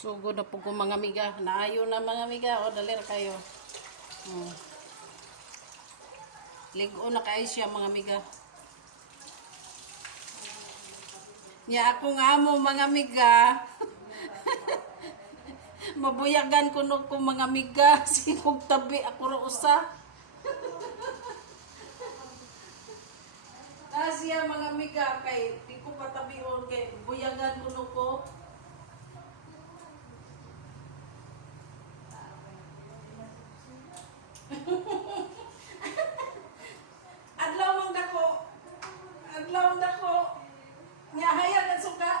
Sugod na po ko mga amiga. Naayo na mga amiga. O, dalir kayo. Ligo na kayo siya mga amiga. Nya akong amo mga amiga. Mabuyagan ko no ko mga amiga. Sikog tabi ako ro usa. Siya mga amiga kay di ko patabion kay buyagan ko no ko. Adlaw mang dako. Adlaw mang dako. Nya hayag ang suka.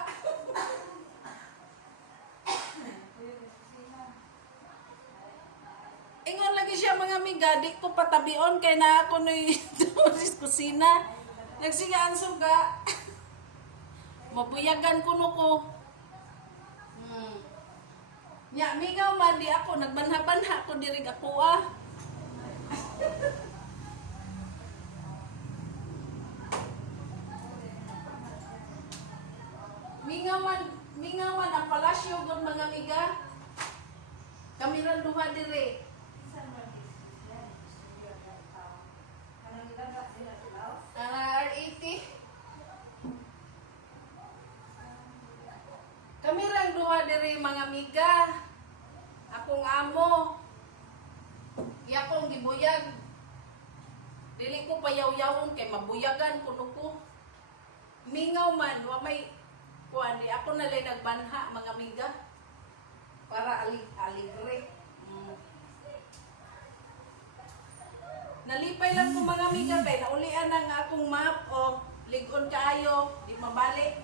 Ingon lagi siya mga amiga, di ko patabion kay na ako noy sa kusina. Nagsigaan suga. Mabuyagan ko no ko. Nya mingaw man di ako nagbanha-banha ko diri ako ah. Mingaw man ang palasyo gud mga amiga. Kami ra duha diri. R80. Kami lang duha diri mga amiga. Akong amo. Akong gibuyag. Dili ko payaw-yawon kay mabuyagan ko ko. Mingaw man wa may kuan di ako nalay nagbanha mga amiga. Para aligre. Nalipay lang ko mga amiga kay naulian ang akong map o ligon kaayo, di mabalik.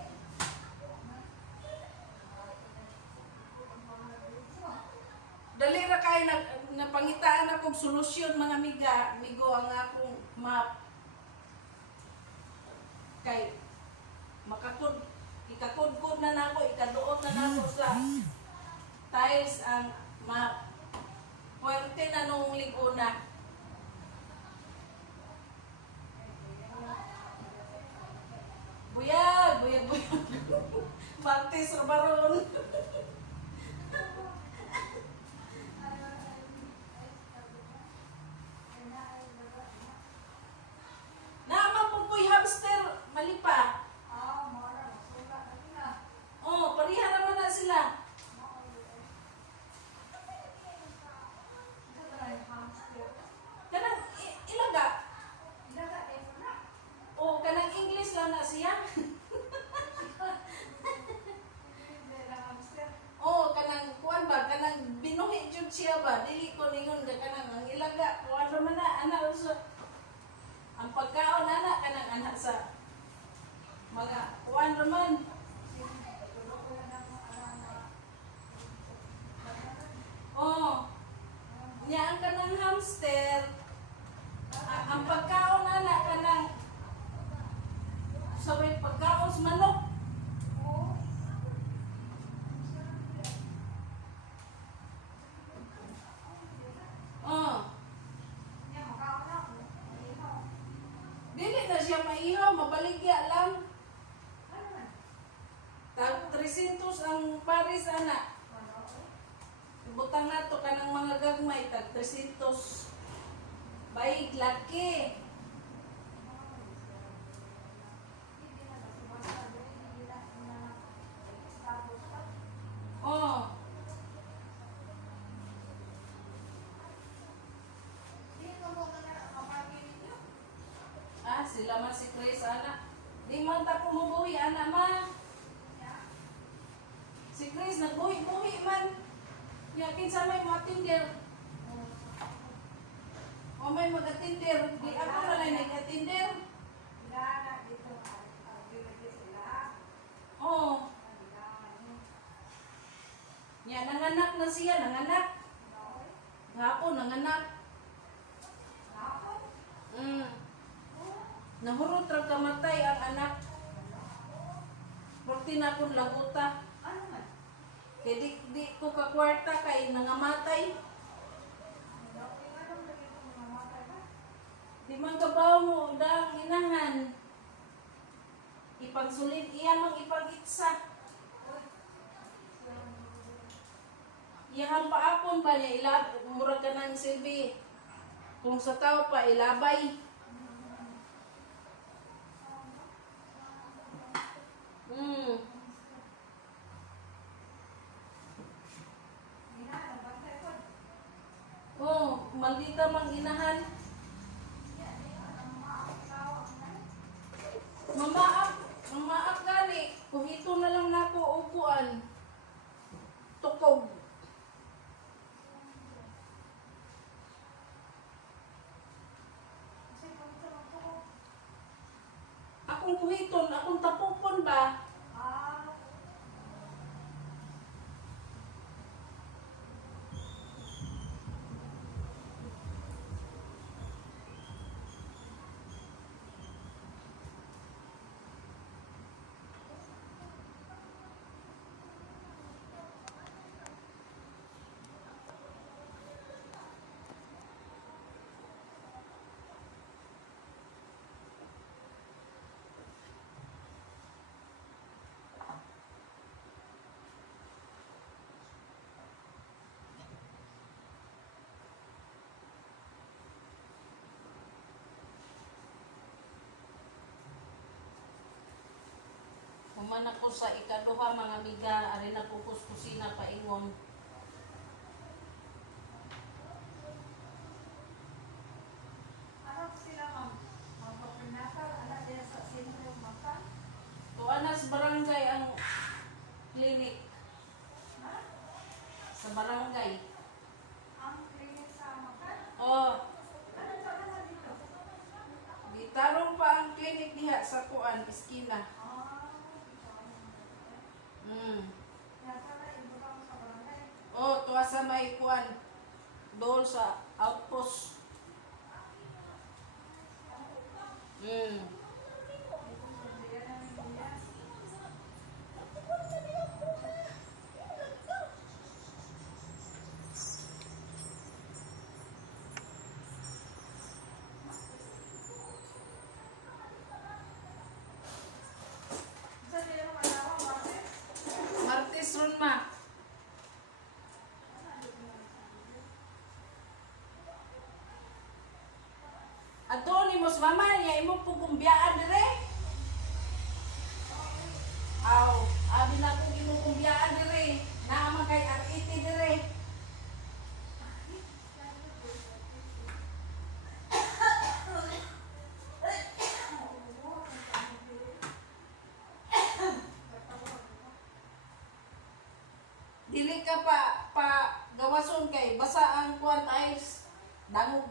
Dali ra kay napangitaan akong solusyon mga amiga, migo ang akong map. Kay ikakudkod na nako, ikaduot na nako sa tiles ang map. Puwerte na nung liguna. Buyag. Martes rabaron. Naman po ko'y hamster, malipa. Oh, pariha naman na sila. Kanang ilaga. Oh, kanang English lang na siya. Oh, kanang kuan ba, kanang binuhi jud siya ba? Dili ko ningon ga kanang ang ilaga. Kuan man na ana uso. Ang pagkaon ana kanang anak sa mga kuan man. Oh. Nya ang kanang hamster. Ang pagkaon ana kanang sabay pagkaon sa manok. Oh. Dili na siya maihaw, mabaligya lang. Tag 300 ang paris ana. Butang na to kanang mga gagmay tag 300. Bayig laki. Oh. Sila man si Chris ana. Di man ta pumubuhi ana ma. Si Chris nagbuhi-buhi man. Yakin sa may mag-atinder. O may mag-atinder. Di ako na lang nag-atinder. Oh. Yan, nanganak na siya, nanganak. Hapon, nanganak. Nahurot ra kamatay ang anak. Bakti na akong laguta. Kaya di ko kakwarta kay nangamatay. Di man kabaw mo, dang inahan. Ipagsulit iya mang ipag-itsa. Iyahan paapon ba niya ilab murag ka ng silbi. Kung sa tao pa ilabay. Hmm. Oh, maldita mang inahan. Mamaak gani. Kuhito na lang nako upuan. Tukog. Akong kuhiton, akong tapupon ba? Human ako sa ikaduha mga amiga, ari na po kusina paingon. Tuanas barangay ang clinic. Sa barangay. Ang klinik sa Makan? Oh, Ano sa naman dito? gitarong pa ang clinic diha sa kuan, iskina. Nasa na, iba ka mo sa barangay. Oh, tuwa sa may kuan. Doon sa outpost. Sa nila mo kalawa, bakit? Martes ron ma. Ato ni mos mama niya imo pugumbiyaan dire. Aw, abi na kong imo kumbiyaan dire. Naa man kay RET dire. Dili ka pa gawason kay basa ang kuan tiles. Dangog.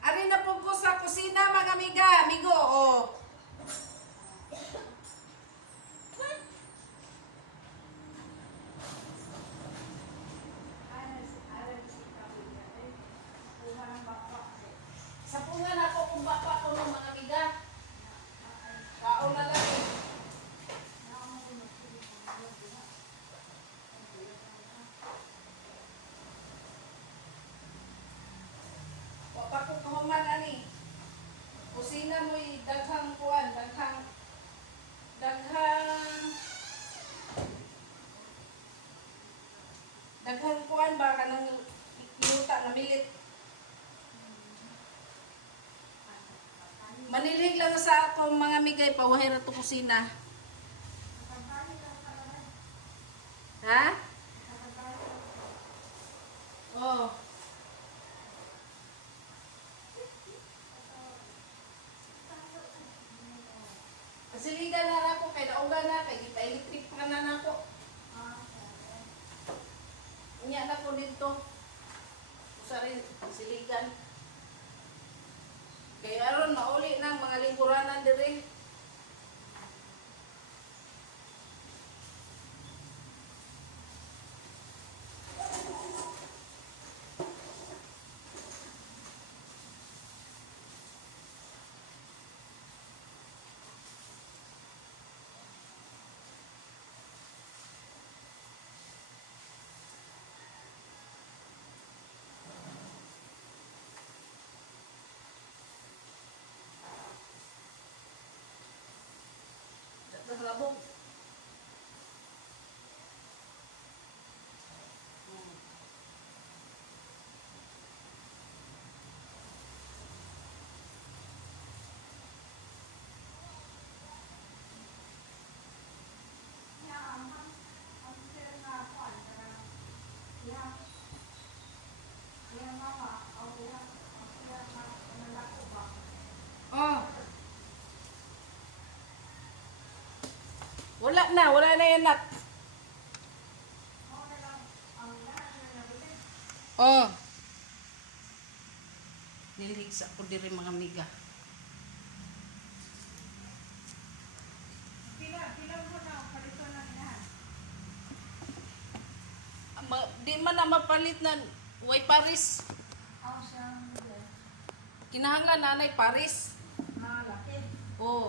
Ari na po ko sa kusina mga amiga, amigo. Oh. Sa pungan ako kung baka ko ng mga amiga. Kaon na lang. Wapa ko kahuman ani. Kusina mo daghang kuan, daghang kuan ba kanang inuta na milit. Manilig lang sa akong mga migay pawahay ra to kusina. Ha? Oh. Kasiligan na ako kay nauga na kay kita electric pa na nako. Unya na ko dito. Usa rin siligan. Kaya aron mauli ng mga lingkuranan dire. Labog. Wala na yan nak. Oh. Niligsa ko diri mga amiga. Di man na mapalit na way Paris. Kinahanglan nanay Paris. Laki. Oh.